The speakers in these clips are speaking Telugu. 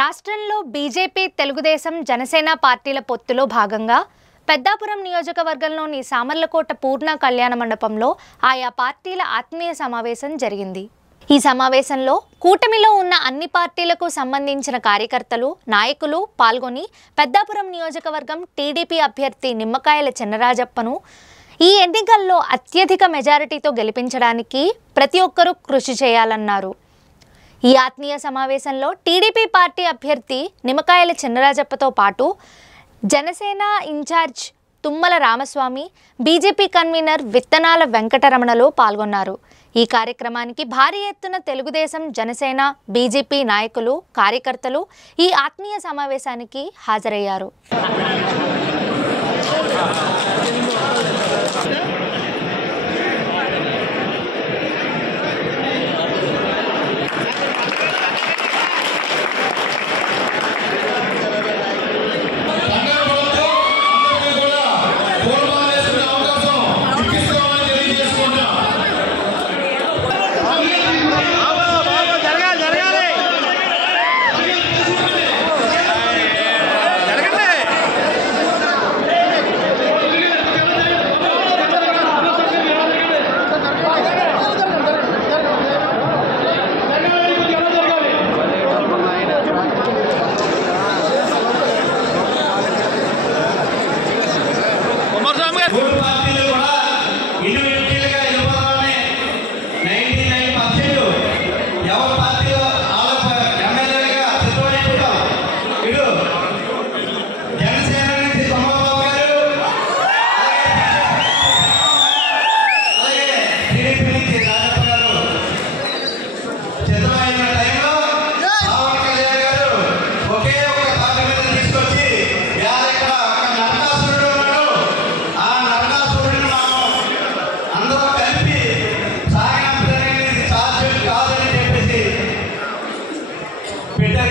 రాష్ట్రంలో బీజేపీ, తెలుగుదేశం, జనసేన పార్టీల పొత్తులో భాగంగా పెద్దాపురం నియోజకవర్గంలోని సామర్లకోట పూర్ణ కళ్యాణ మండపంలో ఆయా పార్టీల ఆత్మీయ సమావేశం జరిగింది. ఈ సమావేశంలో కూటమిలో ఉన్న అన్ని పార్టీలకు సంబంధించిన కార్యకర్తలు, నాయకులు పాల్గొని పెద్దాపురం నియోజకవర్గం టీడీపీ అభ్యర్థి నిమ్మకాయల చినరాజప్పను ఈ ఎన్నికల్లో అత్యధిక మెజారిటీతో గెలిపించడానికి ప్రతి ఒక్కరూ కృషి చేయాలన్నారు. ఈ ఆత్మీయ సమావేశంలో టీడీపీ పార్టీ అభ్యర్థి నిమ్మకాయల చినరాజప్పతో పాటు Janasena incharge Tummala Ramaswamy, BJP convener Vithanala వెంకటరమణలు పాల్గొన్నారు. ఈ కార్యక్రమానికి భారీ ఎత్తున తెలుగుదేశం, జనసేన, బీజేపీ నాయకులు, కార్యకర్తలు ఈ ఆత్మీయ సమావేశానికి హాజరయ్యారు.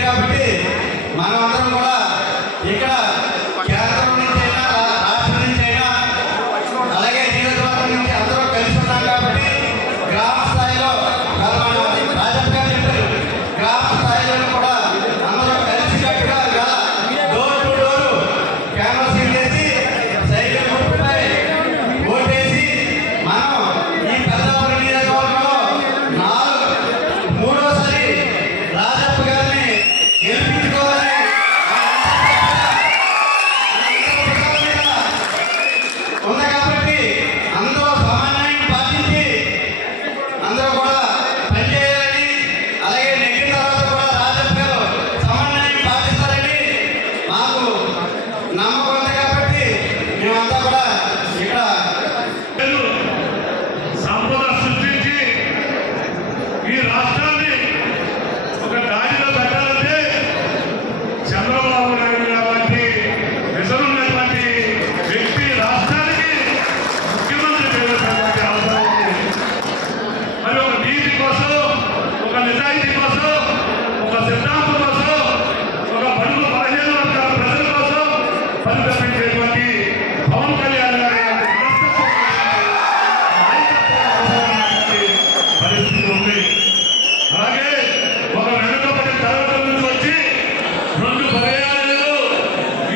కాబట్టి మనమందరం కూడా ఇక్కడ కేంద్రం నుంచి అయినా రాష్ట్రం నుంచి అయినా అలాగే నియోజకవర్గం నుంచి అందరూ కలిసి ఉన్నాం కాబట్టి గ్రామ స్థాయిలో రాజప్ప గారు చెప్పారు, గ్రామ స్థాయిలో కూడా అందరూ కలిసికట్టుగా డోర్ టు డోర్ క్యాన్వాసింగ్ చేసి సైకిల్ గుర్తుపై ఓటేసి మనం ఈ పెద్దాపురం నియోజకవర్గంలో మూడోసారి రాజప్ప గారిని గెలిపించుకోవాలని ఉంది. కాబట్టి అందరూ సమన్వయం పాటించి అందరూ కూడా పనిచేయాలని, అలాగే నెగ్గిన తర్వాత కూడా రాజప్ప గారు సమన్వయం పాటిస్తారని మాకు నమ్మకం ఉంది. కాబట్టి మేమంతా కూడా ఇక్కడ సంపద సృష్టించి ఈ రాష్ట్రాన్ని ఒక దారిలో పెట్టాలంటే చంద్రబాబు నాయుడు గారి విజనున్నటువంటి వ్యక్తి రాష్ట్రానికి ముఖ్యమంత్రి చేయాల్సినటువంటి అవసరం ఉంది. మరి ఒక నీతి కోసం, ఒక నిజాయితీ కోసం, ఒక సిద్ధాంతం కోసం, ఒక బడుగు బలహీన వర్గాల ప్రజల కోసం పరితపించేటువంటి పవన్ కళ్యాణ్ గారి పరిస్థితి ఉంది. అలాగే ఒక వెనుకబడిన తరగతుల నుంచి వచ్చి 2 పర్యాయాలు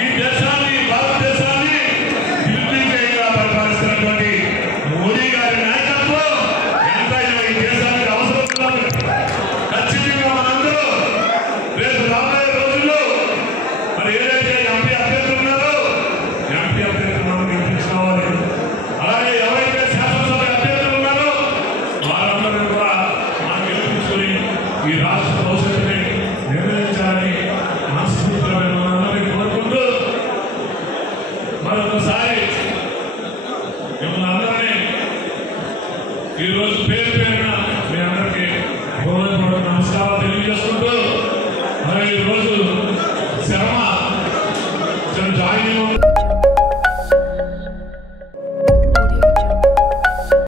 ఈ దేశాన్ని, భారతదేశాన్ని నిర్విజయంగా పరిపాలిస్తున్నటువంటి మోడీ గారి నాయకత్వం ఎంతైనా ఈ దేశానికి అవసరం. ఖచ్చితంగా మనందరూ రేపు రాబోయే రోజుల్లో మరి ఏదైతే ఎంపీ అభ్యర్థులు ఉన్నారో ఎంపీ అభ్యర్థులు మనం గెలిపించుకోవాలి. అలాగే ఎవరైతే శాసనసభ అభ్యర్థులు ఉన్నారో వారందరూ కూడా మనం గెలిపించుకొని ఈ రాష్ట్ర భవిష్యత్తుని నిర్ణయించాలని మనస్ఫూర్తిగా మనందరినీ కోరుకుంటూ మరొకసారి మిమ్మల్ని అందరినీ ఈరోజు పేరు